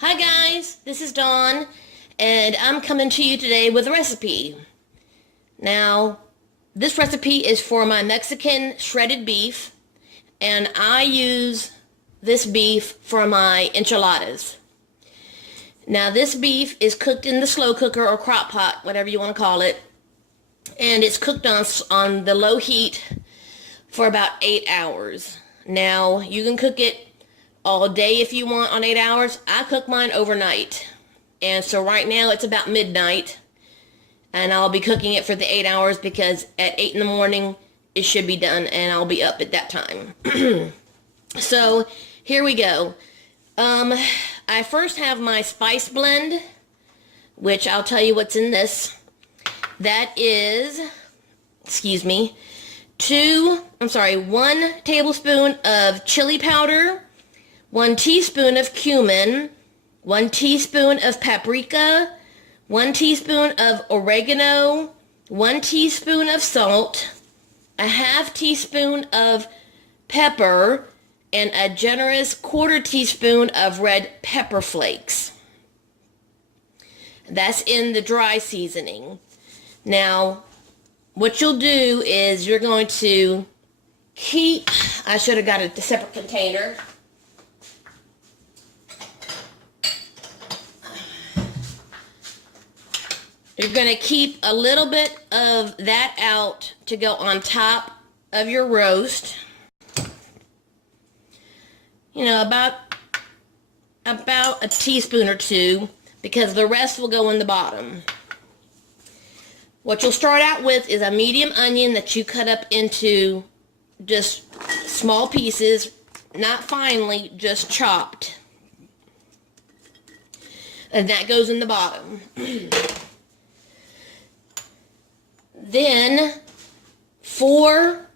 Hi guys, this is Dawn, and I'm coming to you today with a recipe. Now, this recipe is for my Mexican shredded beef, and I use this beef for my enchiladas. Now, this beef is cooked in the slow cooker or crock pot, whatever you want to call it, and it's cooked on the low heat for about 8 hours. Now, you can cook it all day if you want on 8 hours. I cook mine overnight. And so right now it's about midnight. And I'll be cooking it for the 8 hours because at 8 in the morning it should be done and I'll be up at that time. So here we go. I first have my spice blend, which I'll tell you what's in this. That is, excuse me, 1 tablespoon of chili powder, 1 teaspoon of cumin, 1 teaspoon of paprika, 1 teaspoon of oregano, 1 teaspoon of salt, a half teaspoon of pepper, and a generous 1/4 teaspoon of red pepper flakes. That's in the dry seasoning. Now, what you'll do is you're going to keep, I should have got a separate container. You're going to keep a little bit of that out to go on top of your roast. You know, about a teaspoon or 2, because the rest will go in the bottom. What you'll start out with is a medium onion that you cut up into just small pieces, not finely, just chopped. And that goes in the bottom. Then 4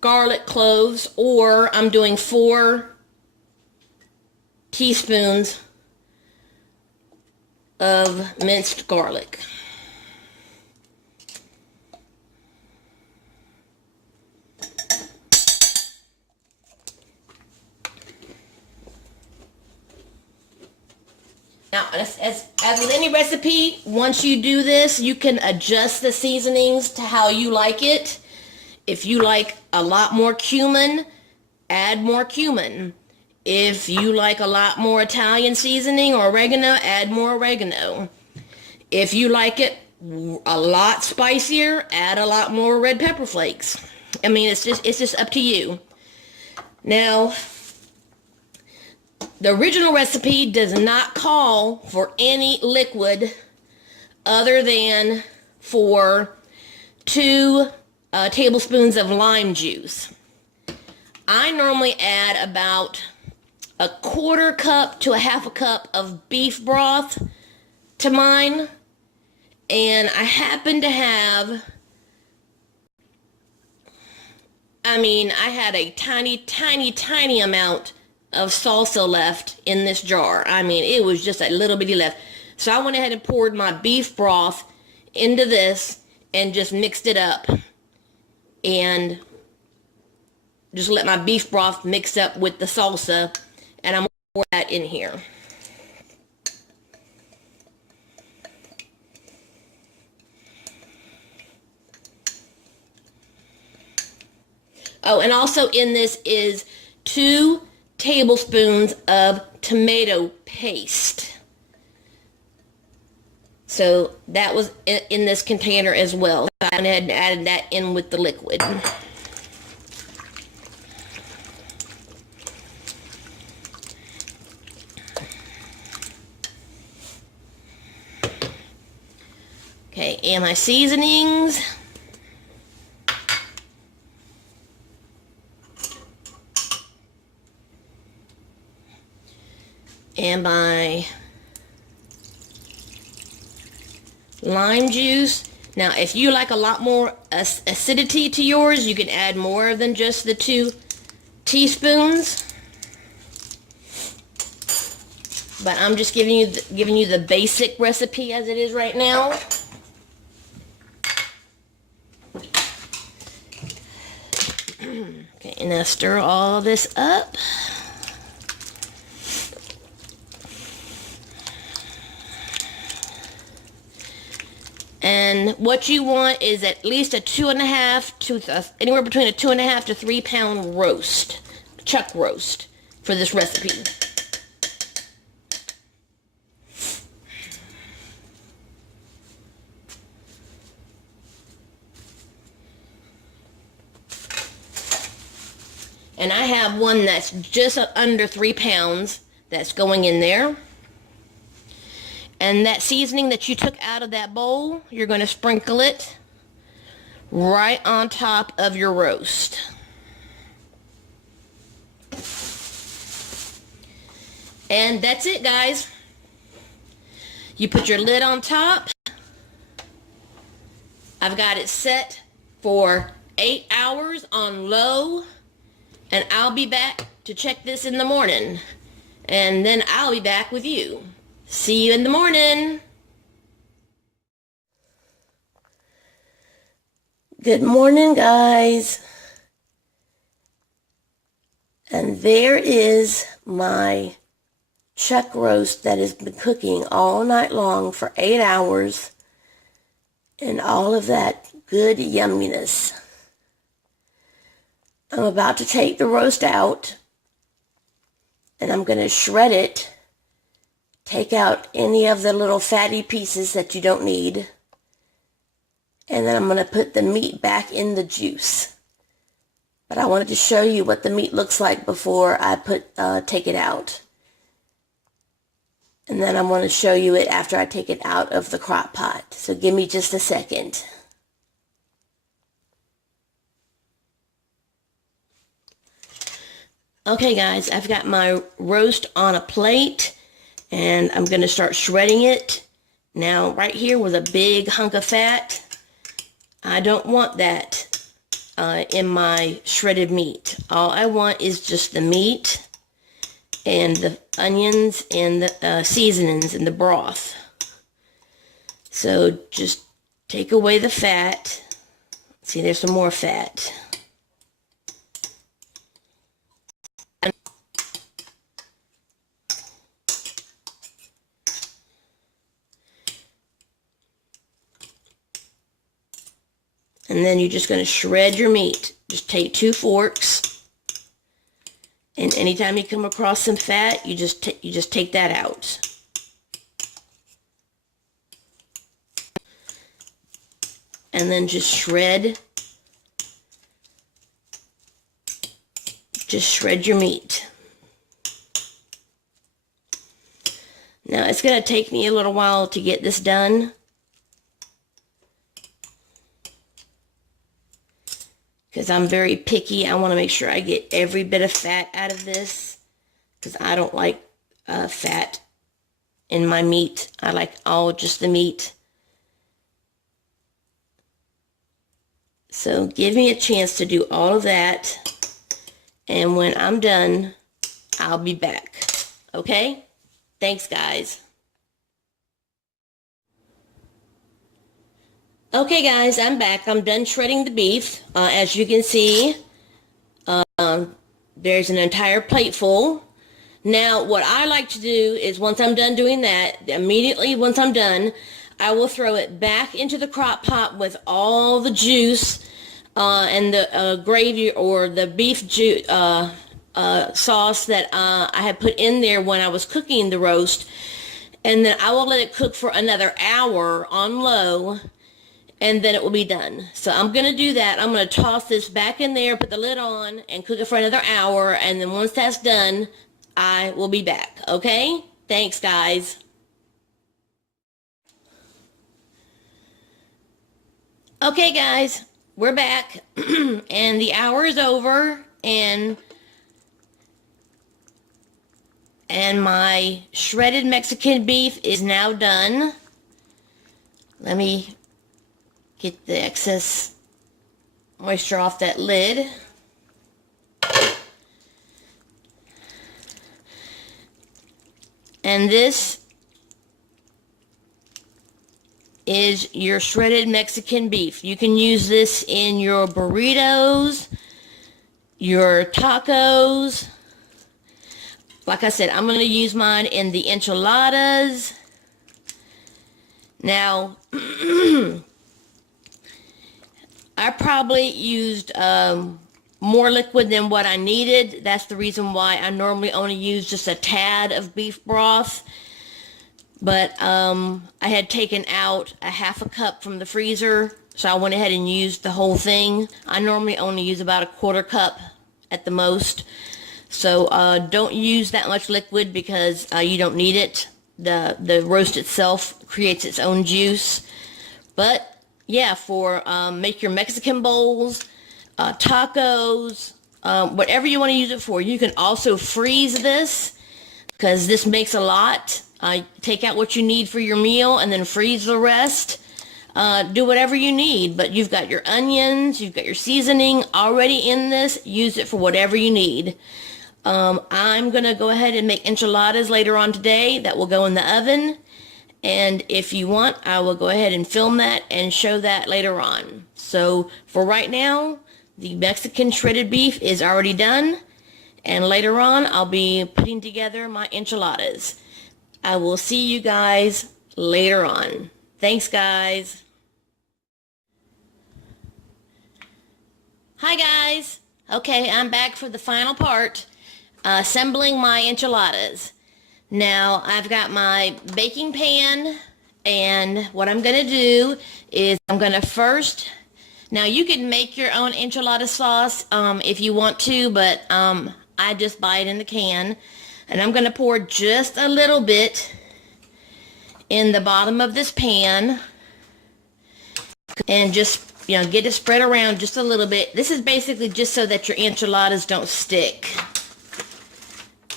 garlic cloves, or I'm doing 4 teaspoons of minced garlic. Now, as with any recipe, once you do this, you can adjust the seasonings to how you like it. If you like a lot more cumin, add more cumin. If you like a lot more Italian seasoning or oregano, add more oregano. If you like it a lot spicier, add a lot more red pepper flakes. I mean, it's just up to you. Now, the original recipe does not call for any liquid other than for 2 tablespoons of lime juice. I normally add about a 1/4 cup to a 1/2 cup of beef broth to mine, and I happen to have, I had a tiny amount of salsa left in this jar. It was just a little bitty left. So I went ahead and poured my beef broth into this and just mixed it up. And just let my beef broth mix up with the salsa. And I'm going to pour that in here. Oh, and also in this is 2 tablespoons of tomato paste. So that was in this container as well. I went ahead and added that in with the liquid. Okay, and my seasonings. And my lime juice. Now, if you like a lot more acidity to yours, you can add more than just the 2 teaspoons. But I'm just giving you the basic recipe as it is right now. Okay, and now stir all this up. And what you want is at least a 2.5 to anywhere between a 2.5 to 3 pound roast, chuck roast, for this recipe. And I have one that's just under 3 pounds that's going in there. And that seasoning that you took out of that bowl, you're going to sprinkle it right on top of your roast. And that's it, guys. You put your lid on top. I've got it set for 8 hours on low. And I'll be back to check this in the morning. And then I'll be back with you. See you in the morning. Good morning, guys. And there is my chuck roast that has been cooking all night long for 8 hours. And all of that good yumminess. I'm about to take the roast out, and I'm going to shred it, take out any of the little fatty pieces that you don't need, and then I'm going to put the meat back in the juice. But I wanted to show you what the meat looks like before I take it out. And then I'm going to show you it after I take it out of the crock pot. So give me just a second. Okay, guys, I've got my roast on a plate, and I'm going to start shredding it. Now, right here was a big hunk of fat. I don't want that in my shredded meat. All I want is just the meat and the onions and the seasonings and the broth. So just take away the fat. See, there's some more fat. And then you're just going to shred your meat. Just take 2 forks. And anytime you come across some fat, you just take that out. And then just shred. Just shred your meat. Now it's going to take me a little while to get this done. Because I'm very picky. I want to make sure I get every bit of fat out of this. Because I don't like fat in my meat. I like just the meat. So give me a chance to do all of that. And when I'm done, I'll be back. Okay? Thanks, guys. Okay, guys, I'm back. I'm done shredding the beef. As you can see, there's an entire plate full. Now, what I like to do is once I'm done doing that, immediately once I'm done, I will throw it back into the crock pot with all the juice and the gravy or the beef sauce that I had put in there when I was cooking the roast. And then I will let it cook for another hour on low. And then it will be done. So I'm going to do that. I'm going to toss this back in there, put the lid on, and cook it for another hour. And then once that's done, I will be back. Okay? Thanks, guys. Okay, guys. We're back. And the hour is over. And my shredded Mexican beef is now done. Let me get the excess moisture off that lid. And this is your shredded Mexican beef. You can use this in your burritos, your tacos. Like I said, I'm going to use mine in the enchiladas. Now, I probably used more liquid than what I needed. That's the reason why I normally only use just a tad of beef broth. But I had taken out a half a cup from the freezer, so I went ahead and used the whole thing. I normally only use about a quarter cup at the most. So don't use that much liquid because you don't need it. The roast itself creates its own juice. But yeah, for make your Mexican bowls, tacos, whatever you want to use it for. You can also freeze this because this makes a lot. Take out what you need for your meal and then freeze the rest. Do whatever you need, but you've got your onions, you've got your seasoning already in this. Use it for whatever you need. I'm going to go ahead and make enchiladas later on today that will go in the oven. And if you want, I will go ahead and film that and show that later on. So for right now, the Mexican shredded beef is already done. And later on, I'll be putting together my enchiladas. I will see you guys later on. Thanks, guys. Hi, guys. Okay, I'm back for the final part, assembling my enchiladas. Now, I've got my baking pan, and what I'm going to do is I'm going to first, now you can make your own enchilada sauce if you want to, but I just buy it in the can. And I'm going to pour just a little bit in the bottom of this pan and just, get it spread around just a little bit. This is basically just so that your enchiladas don't stick.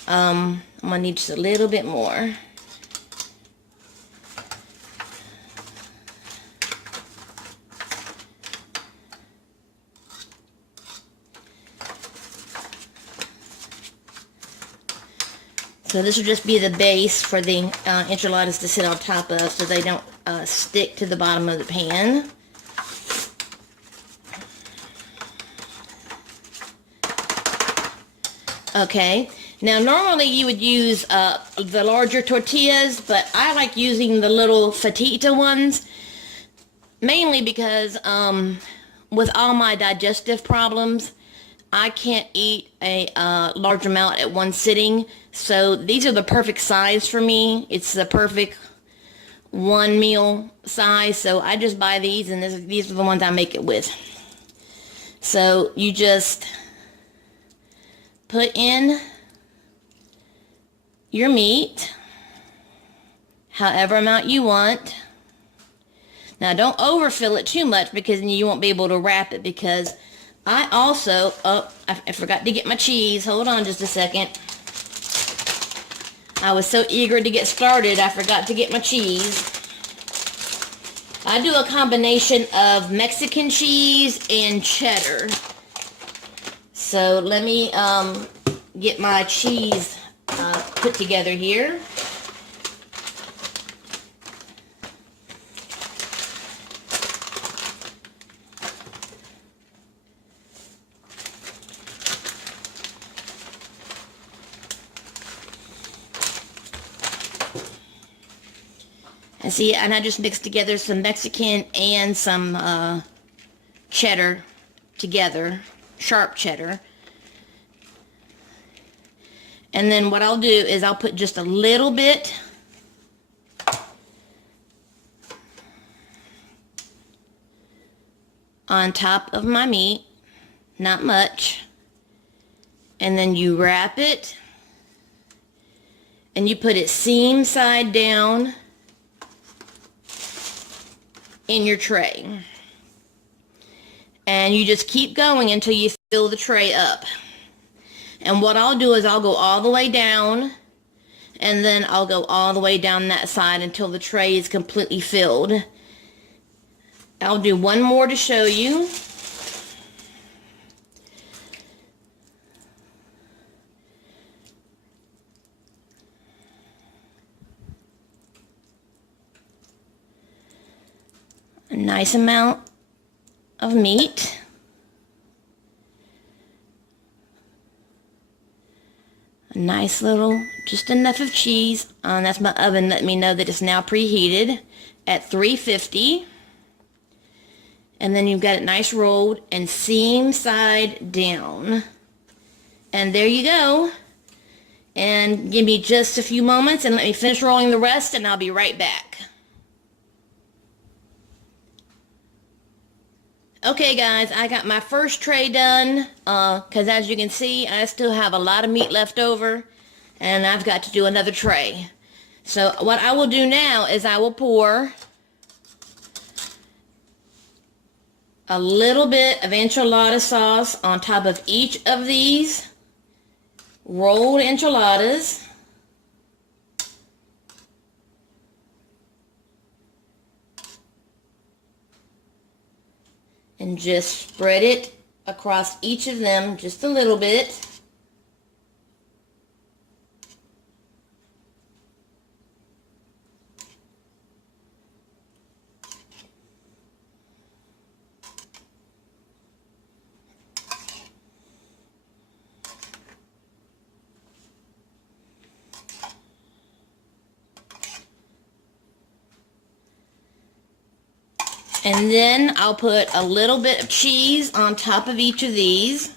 I'm going to need just a little bit more. So this will just be the base for the enchiladas to sit on top of so they don't stick to the bottom of the pan. Okay, now normally you would use the larger tortillas, but I like using the little fatita ones, mainly because with all my digestive problems, I can't eat a large amount at one sitting, so these are the perfect size for me. It's the perfect one meal size, so I just buy these, and these are the ones I make it with. So you just put in your meat, however amount you want. Now don't overfill it too much because then you won't be able to wrap it, because I also, I forgot to get my cheese. Hold on just a second. I was so eager to get started, I forgot to get my cheese. I do a combination of Mexican cheese and cheddar. So let me get my cheese put together here. And see, and I just mixed together some Mexican and some cheddar together, sharp cheddar. And then what I'll do is I'll put just a little bit on top of my meat, not much. And then you wrap it and you put it seam side down in your tray. And you just keep going until you fill the tray up. And what I'll do is I'll go all the way down, and then I'll go all the way down that side until the tray is completely filled. I'll do one more to show you. A nice amount of meat. A nice little, just enough of cheese. That's my oven letting me know that it's now preheated at 350. And then you've got it nice rolled and seam side down. And there you go. And give me just a few moments and let me finish rolling the rest, and I'll be right back. Okay guys, I got my first tray done, because as you can see, I still have a lot of meat left over, and I've got to do another tray. So what I will do now is I will pour a little bit of enchilada sauce on top of each of these rolled enchiladas. And just spread it across each of them just a little bit. And then I'll put a little bit of cheese on top of each of these.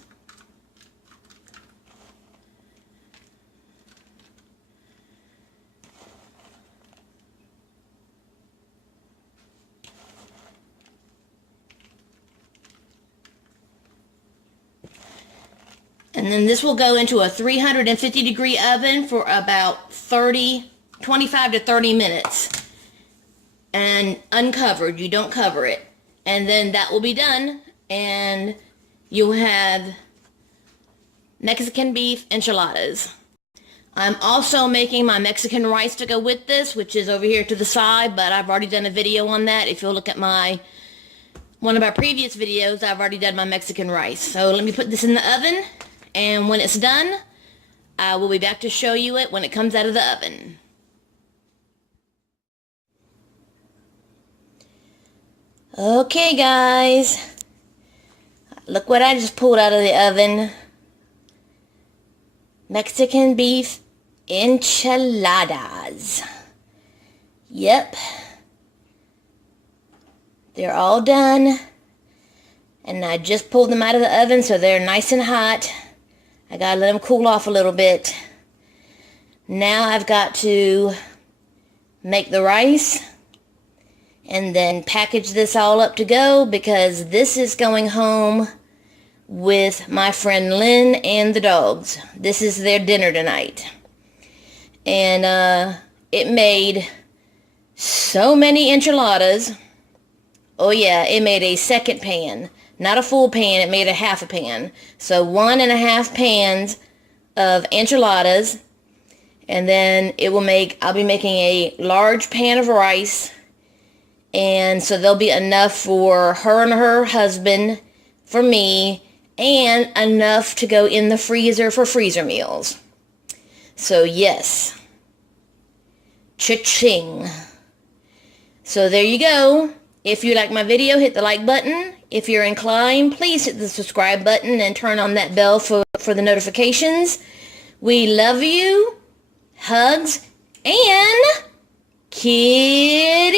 And then this will go into a 350-degree oven for about 25 to 30 minutes. And uncovered, you don't cover it. And then that will be done, and you'll have Mexican beef enchiladas. I'm also making my Mexican rice to go with this, which is over here to the side, but I've already done a video on that. If you'll look at one of my previous videos, I've already done my Mexican rice. So let me put this in the oven, and when it's done, I will be back to show you it when it comes out of the oven. Okay guys, look what I just pulled out of the oven. Mexican beef enchiladas. Yep. They're all done. And I just pulled them out of the oven, so they're nice and hot. I gotta let them cool off a little bit. Now I've got to make the rice and then package this all up to go, because this is going home with my friend Lynn and the dogs. This is their dinner tonight. And it made so many enchiladas. Oh yeah, it made a second pan. Not a full pan, it made a half a pan. So 1.5 pans of enchiladas. And then I'll be making a large pan of rice. And so there'll be enough for her and her husband, for me, and enough to go in the freezer for freezer meals. So yes. Cha-ching. So there you go. If you like my video, hit the like button. If you're inclined, please hit the subscribe button and turn on that bell for the notifications. We love you. Hugs and kitty.